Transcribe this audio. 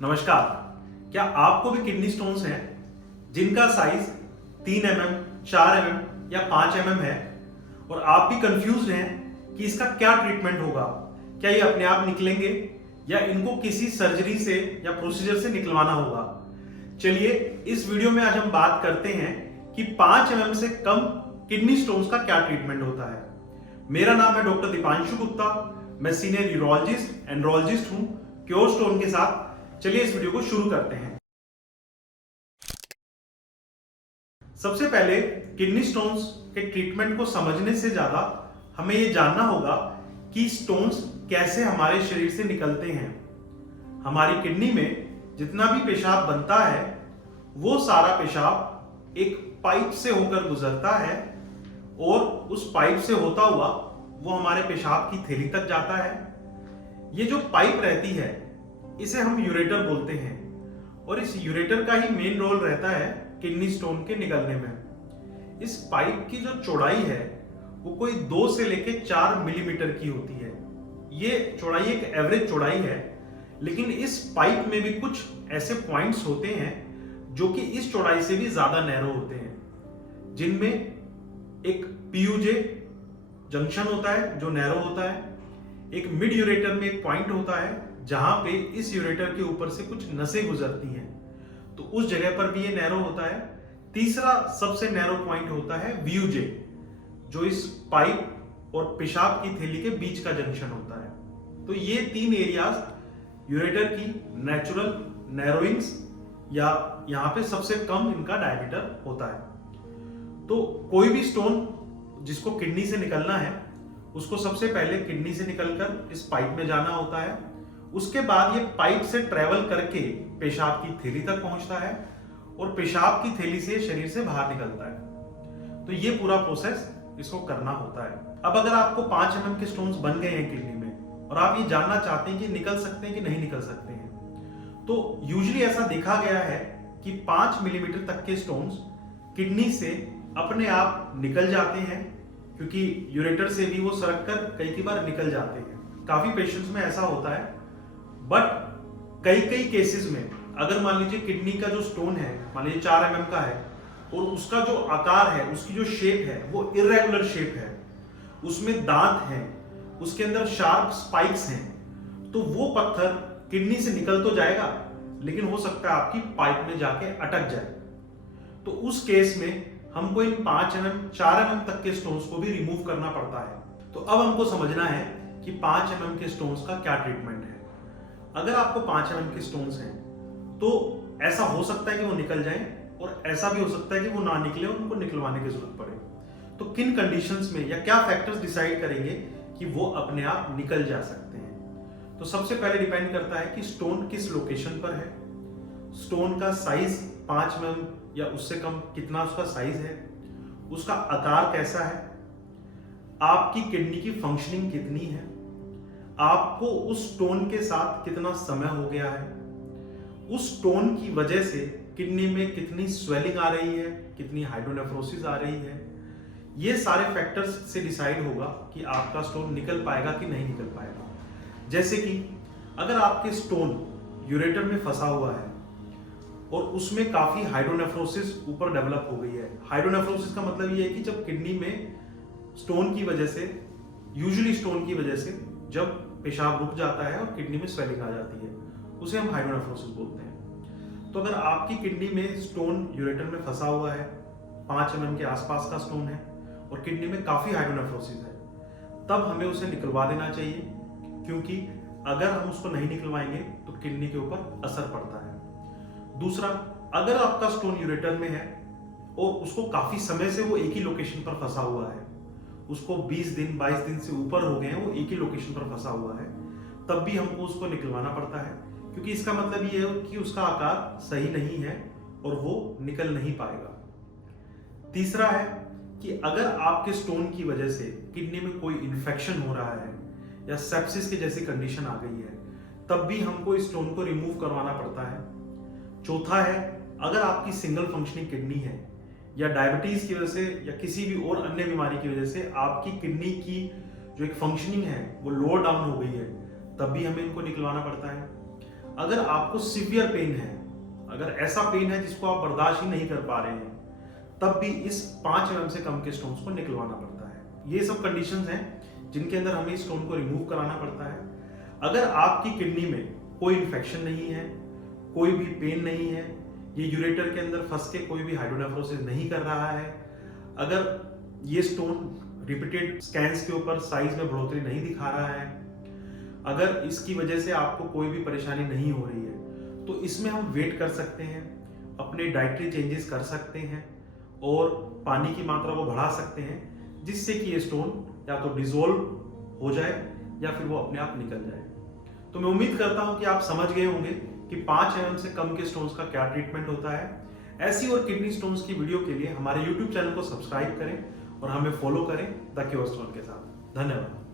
नमस्कार। क्या आपको भी किडनी स्टोन्स हैं जिनका साइज 3 mm, 4 mm या 5 mm है और आप भी कंफ्यूज हैं कि इसका क्या ट्रीटमेंट होगा? क्या ये अपने आप निकलेंगे या इनको किसी सर्जरी से या प्रोसीजर से निकलवाना होगा? चलिए इस वीडियो में आज हम बात करते हैं कि 5 mm से कम किडनी स्टोन्स का क्या ट्रीटमेंट होता है। मेरा नाम है डॉक्टर दीपांशु गुप्ता। मैं सीनियर यूरोलॉजिस्ट एंड्रोलॉजिस्ट हूं क्योर स्टोन के साथ। चलिए इस वीडियो को शुरू करते हैं। सबसे पहले किडनी स्टोन्स के ट्रीटमेंट को समझने से ज्यादा हमें यह जानना होगा कि स्टोन्स कैसे हमारे शरीर से निकलते हैं। हमारी किडनी में जितना भी पेशाब बनता है वो सारा पेशाब एक पाइप से होकर गुजरता है और उस पाइप से होता हुआ वो हमारे पेशाब की थैली तक जाता है। ये जो पाइप रहती है इसे हम यूरेटर बोलते हैं और इस यूरेटर का ही मेन रोल रहता है किडनी स्टोन के निकलने में। इस पाइप की जो चौड़ाई है वो कोई 2 से लेके 4 मिलीमीटर की होती है। ये चौड़ाई एक एवरेज चौड़ाई है, लेकिन इस पाइप में भी कुछ ऐसे पॉइंट्स होते हैं जो कि इस चौड़ाई से भी ज्यादा नैरो होते हैं, जिनमें एक पीयूजे जंक्शन होता है जो नैरो होता है, एक मिड यूरेटर में एक पॉइंट होता है जहां पे इस यूरेटर के ऊपर से कुछ नसें गुजरती हैं, तो उस जगह पर भी ये नैरो होता है। तीसरा सबसे नैरो पॉइंट होता है वीयूजे, जो इस पाइप और पेशाब की थैली के बीच का जंक्शन होता है। तो ये 3 एरियाज यूरेटर की नेचुरल नैरोइंग्स या यहां पे सबसे कम इनका डायमीटर होता है। तो कोई भी स्टोन जिसको किडनी से निकलना है उसको सबसे पहले किडनी से निकलकर इस पाइप में जाना होता है। उसके बाद ये पाइप से ट्रेवल करके पेशाब की थैली तक पहुंचता है और पेशाब की थैली से शरीर से बाहर निकलता है। तो ये पूरा प्रोसेस इसको करना होता है। अब अगर आपको 5 mm के स्टोन्स बन गए हैं किडनी में और आप ये जानना चाहते हैं कि निकल सकते हैं कि नहीं निकल सकते हैं, तो यूजुअली ऐसा देखा गया है कि 5 मिलीमीटर तक के स्टोन्स किडनी से अपने आप निकल जाते हैं, क्योंकि यूरेटर से भी वो सरक कर कई बार निकल जाते हैं। काफी पेशेंट्स में ऐसा होता है, बट कई केसेस में अगर मान लीजिए किडनी का जो स्टोन है मान लीजिए 4 mm का है और उसका जो आकार है, उसकी जो शेप है वो इरेगुलर शेप है, उसमें दांत हैं, उसके अंदर शार्प स्पाइक्स हैं, तो वो पत्थर किडनी से निकल तो जाएगा लेकिन हो सकता है आपकी पाइप में जाके अटक जाए। तो उस केस में हमको इन 5 mm 4 mm तक के स्टोन्स को भी रिमूव करना पड़ता है। तो अब हमको समझना है कि 5 mm के स्टोन्स का क्या ट्रीटमेंट है। अगर आपको 5 mm के स्टोन्स हैं तो ऐसा हो सकता है कि वो निकल जाएं और ऐसा भी हो सकता है कि वो ना निकले और उनको निकलवाने की जरूरत पड़े। तो किन कंडीशंस में या क्या फैक्टर्स डिसाइड करेंगे कि वो अपने आप निकल जा सकते हैं? तो सबसे पहले डिपेंड करता है कि स्टोन किस लोकेशन पर है, स्टोन का साइज 5 mm या उससे कम कितना उसका साइज है, उसका आकार कैसा है, आपकी किडनी की फंक्शनिंग कितनी है, आपको उस स्टोन के साथ कितना समय हो गया है, उस स्टोन की वजह से किडनी में कितनी स्वेलिंग आ रही है, कितनी हाइड्रोनेफ्रोसिस आ रही है। ये सारे फैक्टर्स से डिसाइड होगा कि आपका स्टोन निकल पाएगा कि नहीं निकल पाएगा। जैसे कि अगर आपके स्टोन यूरेटर में फंसा हुआ है और उसमें काफी हाइड्रोनेफ्रोसिस ऊपर डेवलप हो गई है। हाइड्रोनेफ्रोसिस का मतलब ये है कि जब किडनी में स्टोन की वजह से, यूजुअली स्टोन की वजह से जब पेशाब रुक जाता है और किडनी में स्वेलिंग आ जाती है, उसे हम हाइड्रोनेफ्रोसिस बोलते हैं। तो अगर आपकी किडनी में स्टोन यूरेटर में फंसा हुआ है, 5 mm के आसपास का स्टोन है और किडनी में काफी हाइड्रोनेफ्रोसिस है, तब हमें उसे निकलवा देना चाहिए, क्योंकि अगर हम उसको नहीं निकलवाएंगे तो किडनी के ऊपर असर पड़ता है। दूसरा, अगर आपका स्टोन यूरेटर में है और उसको काफी समय से वो एक ही लोकेशन पर फंसा हुआ है, उसको 20 दिन 22 दिन से ऊपर हो गए हैं, वो एक ही लोकेशन पर फंसा हुआ है, तब भी हमको उसको निकलवाना पड़ता है, क्योंकि इसका मतलब ये है कि उसका आकार सही नहीं है और वो निकल नहीं पाएगा। तीसरा है कि अगर आपके स्टोन की वजह से किडनी में कोई इन्फेक्शन हो रहा है या सेप्सिस की जैसी कंडीशन आ गई है, तब भी हमको इस स्टोन को रिमूव करवाना पड़ता है। चौथा है, अगर आपकी सिंगल फंक्शनिंग किडनी है या डायबिटीज की वजह से या किसी भी और अन्य बीमारी की वजह से आपकी किडनी की जो एक फंक्शनिंग है वो लोअर डाउन हो गई है, तब भी हमें इनको निकलवाना पड़ता है। अगर आपको सीवियर पेन है, अगर ऐसा पेन है जिसको आप बर्दाश्त ही नहीं कर पा रहे हैं, तब भी इस 5 mm से कम के स्टोन्स को निकलवाना पड़ता है। ये सब कंडीशंस हैं जिनके अंदर हमें स्टोन को रिमूव कराना पड़ता है। अगर आपकी किडनी में कोई इन्फेक्शन नहीं है, कोई भी पेन नहीं है, ये यूरेटर के अंदर फंस के कोई भी हाइड्रोनेफ्रोसिस नहीं कर रहा है, अगर ये स्टोन रिपीटेड स्कैन्स के ऊपर साइज में बढ़ोतरी नहीं दिखा रहा है, अगर इसकी वजह से आपको कोई भी परेशानी नहीं हो रही है, तो इसमें हम वेट कर सकते हैं, अपने डाइटरी चेंजेस कर सकते हैं और पानी की मात्रा को बढ़ा सकते हैं, जिससे कि ये स्टोन या तो डिसॉल्व हो जाए या फिर वो अपने आप निकल जाए। तो मैं उम्मीद करता हूं कि आप समझ गए होंगे कि 5 mm से कम के स्टोन्स का क्या ट्रीटमेंट होता है। ऐसी और किडनी स्टोन्स की वीडियो के लिए हमारे YouTube चैनल को सब्सक्राइब करें और हमें फॉलो करें द क्योर स्टोन के साथ। धन्यवाद।